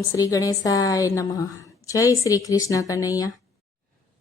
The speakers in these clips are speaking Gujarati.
ઓમ શ્રી ગણેશાય નમઃ. જય શ્રી કૃષ્ણ કનૈયા.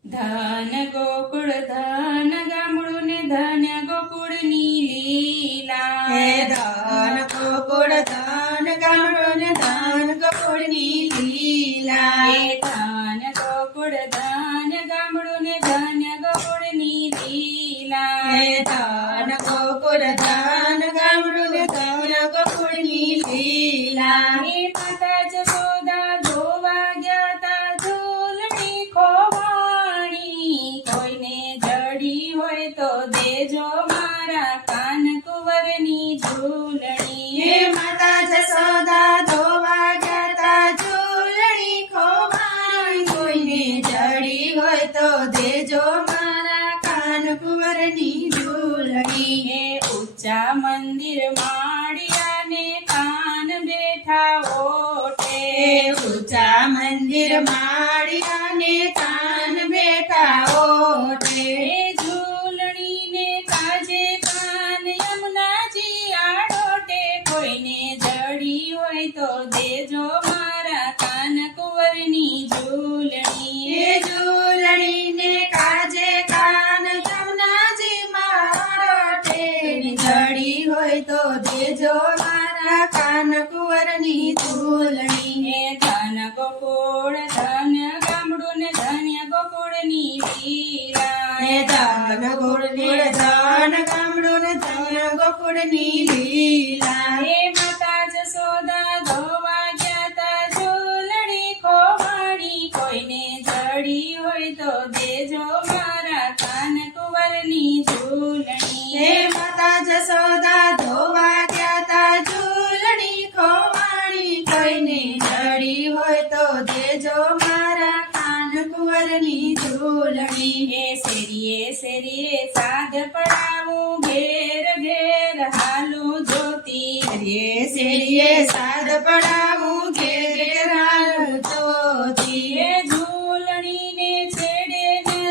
ધન ગોકુળ ધન ગામડું ને ધન ગોકુળની લીલા. હે ધન ગોકુળ ધન ગામડું ને ધન ગોકુળની લીલા. હે ધન ગોકુળ ધન ગામડું ને ધન ગોકુળની લીલા. હે ધન ગોકુળ ધન ગામડું ને ધન ગોકુળની લીલા. હે માતા જશોદા જોવા ગયા તા ઝૂલણી ખોવાણી. કોઈને જડી હોય તો દેજો મારા કાન કુંવરની ઝૂલણી. હે માતા જશોદા ધોવા ગયા તા ઝૂલણી ખોવાણી. કોઈને જડી હોય તો દેજો મારા કાન કુંવરની ઝૂલણી. હે ઊંચા મંદિર માળિયા ને કાન બેઠા ઓટે. હે ઊંચા મંદિર માળિયા ને કાન બેઠા ઓટે. હે ઝૂલણીને કાજે કાન યમુનાજી આડોટે. કોઈને જડી હોય તો દેજો મારા કાન કુંવરની ઝૂલણી. હે ઝૂલણીને કાજે કાન જમનાજી મારોટે. જડી હોય તો દેજો મારા કાન કુંવરની ઝૂલણી. હે ધન ગોકુળ ધન ગામડું ને ધન્ય ગોકુળની લીલા. હે ધન ગોકુળ ધન ગામડું ને ધન ગોકુળની લીલા. હે માતા જશોદા ધોવા ગયા તા ઝૂલણી ખોવાણી. કોઈને જડી હોય તો દેજો મારા કાન કુંવરની ઝૂલણી. હે માતા જશોદા ધોવા ગયા તા ઝૂલણી ખોવાણી. કોઈને જડી હોય તો દેજો મારા કાન કુંવરની ઝૂલણી. હે શેરીએ શેરીએ સાધ પડાવું ઘેર ઘેર હાલું જોતી. શેરીએ શેરીએ સાદ પડાવું ઘેર હાલું જોતી. હે ઝૂલણીને છેડે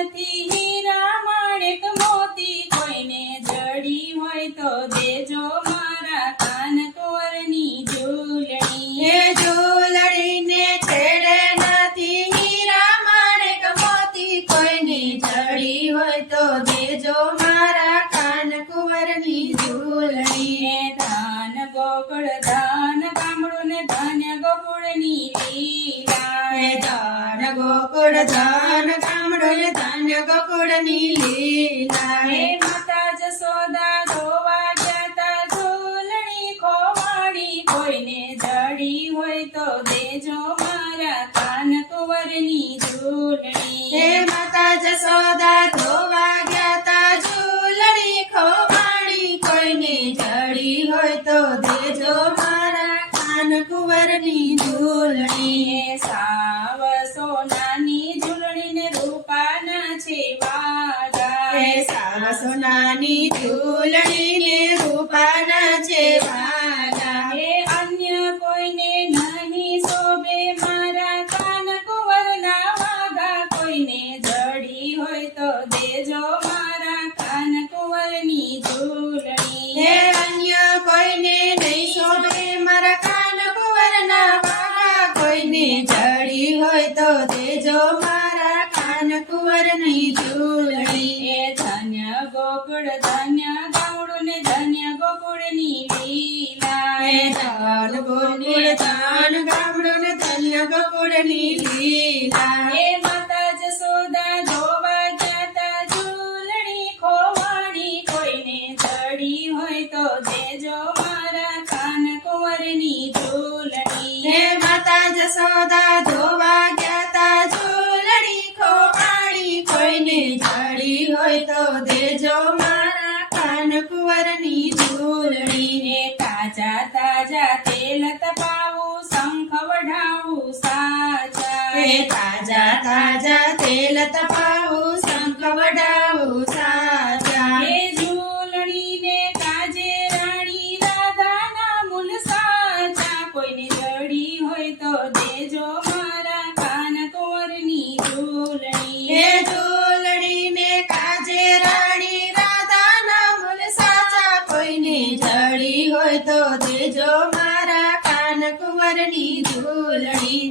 નથી હીરા માણેક મોતી. કોઈને જડી હોય તો દેજો મારા કાન કુંવરની ઝૂલણી. હે ઝૂલણીને છેડે નથી હીરા માણેક મોતી. કોઈને જડી હોય તો દેજો મારા કાન કુંવરની ઝૂલણી. હે ધન ગોકુળ ધન ગામડું ને ધન્ય ગોકુળની લીલા. હે ધન ગોકુળ ધન ગામડું ને ધન્ય ગોકુળની લીલા. હે માતા જશોદા ધોવા ગયા તા ઝૂલણી ખોવાણી. કોઈને જડી હોય તો દેજો મારા કાન કુંવરની ઝૂલણી. હે માતા જશોદા ધોવા ગયા તા ઝૂલણી ખોવાણી. કોઈને જડી હોય તો દેજો મારા કાન કુંવરની ઝૂલણી. હે સાવ સોનાની ઝૂલણીને રૂપાના છે વાગા. હે સાવ સોનાની ઝૂલણીને રૂપાના છે વાગા. હે અન્ય કોઈને નહીં શોભે મારા કાન કુંવરના વાગા. કોઈને જડી હોય તો દેજો મારા કાન કુંવરની ઝૂલણી. હે અન્ય કોઈને નહીં શોભે મારા કાન કુંવરના વાગા. કોઈને જડી હોય તો દેજો મારા કાન કુંવરની ઝૂલણી. હે ધન્ય ગોકુળ ધન્ય ગામડું ને ધન્ય ગોકુળની લીલા. હે ધન ગોકુળ ધન ગામડું ને ધન્ય ગોકુળની લીલા. હે માતા જશોદા ધોવા ગયા તા ઝૂલણી ખોવાણી. કોઈને જડી હોય તો દેજો મારા કાન કુંવરની ઝૂલણી. હે માતા જશોદા ધોવા ગયા તા ઝૂલણી ખોવાણી. કોઈને જડી હોય તો દેજો મારા કાન કુંવરની ઝૂલણી. હે તાજા તાજા તેલ તપાવું શંખ વઢાવું સાચા. હે તાજા તાજા તેલ તપાવું શંખ વઢાવું સાચા. હે ઝૂલણીને કાજે રાણી રાધાના મૂલ સાચા. કોઈને જડી હોય તો દેજો મારા કાન કુંવરની ઝૂલણી. હે ઝૂલણીને કાજે રાણી રાધાના મૂલ સાચા. કોઈને જડી હોય તો દેજો મારા કાન કુંવરની ઝૂલણી.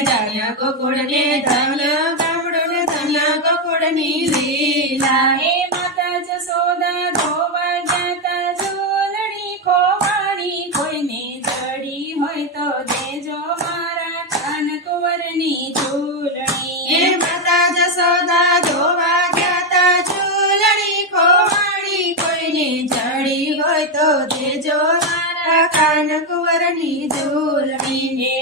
ધન્ય ગોકુળ ને ધન્ય ગામડું ને ધન્ય ગોકુળની લીલા હે માતા જશોદા ધોવા જાતા ઝૂલણી ખોવાણી કોઈને જડી હોય તો દેજો મારા કાન કુંવરની ઝૂલણી હે માતા જશોદા ધોવા ગયા તા ઝૂલણી ખોવાણી કોઈને જડી હોય તો દેજો મારા કાન કુંવરની ઝૂલણી હે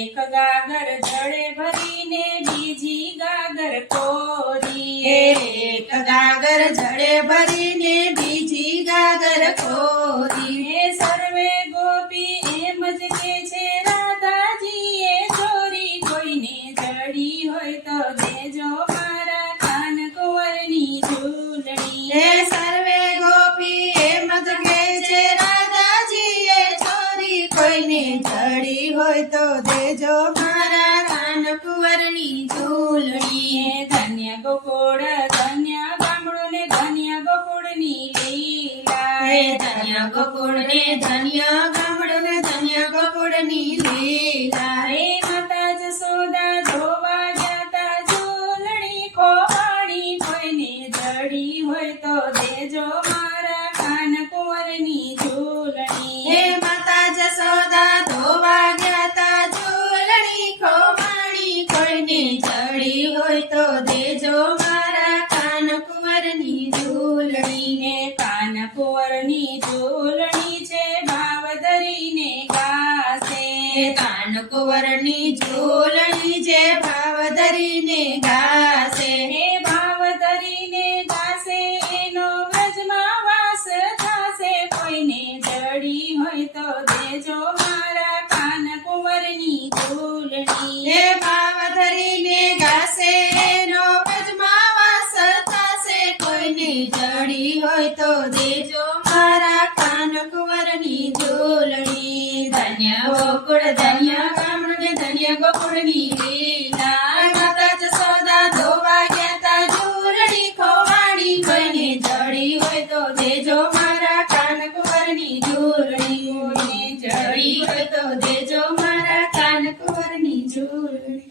એક ગાગર જડે ભરીને બીજી ગાગર કોરી એક ગાગર જડે ભરીને બીજી ગાગર ખોરી હે સર્વે ગોપી એમ જ કે છે રાધાજીએ ચોરી કોઈને જડી હોય તો દેજો મારા કાન કુંવરની ઝૂલણી હે સર્વે ગોપી એમ જ કહે છે રાધાજીએ છોરી કોઈને જડી હોય તો દેજો મારા કાન કુંવરની ઝૂલણી હે ધન્ય ગોકુળ ધન્ય ગામડું ને ધન્ય ગોકુળની લીલા હે ધન્ય ગોકુળ ને ધન્ય ગામડું ને ધન્ય ગોકુળની લીલા હે માતા જશોદા ધોવા જાતા ઝૂલણી ખોવાણી કોઈને જડી હોય તો દેજો મારા કાન કુંવરની ઝૂલણી હે માતા જશોદા ધોવા ગયા તા ઝૂલણી ખોવાણી કોઈને જડી હોય તો દેજો મારા કાન કુંવરની ઝૂલણી હે કાન કુંવરની ઝૂલણી છે ભાવ ધરીને ગાશે હે કાન કુંવરની ઝૂલણી જે ભાવ ધરીને ગાશે હે ભાવ ધરીને ગાશે એનો વ્રજમાં વાસ થાશે કોઈને જડી હોય તો દેજો મારા કાન કુંવરની ઝૂલણી હે ભાવ ધરીને ગાશે એનો વ્રજમાં વાસ થશે કોઈને જડી હોય તો દેજો મારા કાન કુંવરની ઝૂલણી ધન્ય ગોકુળ ધન્ય ગામડું ને ધન્ય ગોકુળની લીલા માતા જશોદા ધોવા ગયા તા ઝૂલણી ખોવાણી કોઈને જડી હોય તો દેજો મારા કાન કુંવરની ઝૂલણી કોઈને જડી હોય તો દેજો મારા કાન કુંવરની ઝૂલણી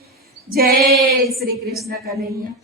જય શ્રી કૃષ્ણ કનૈયા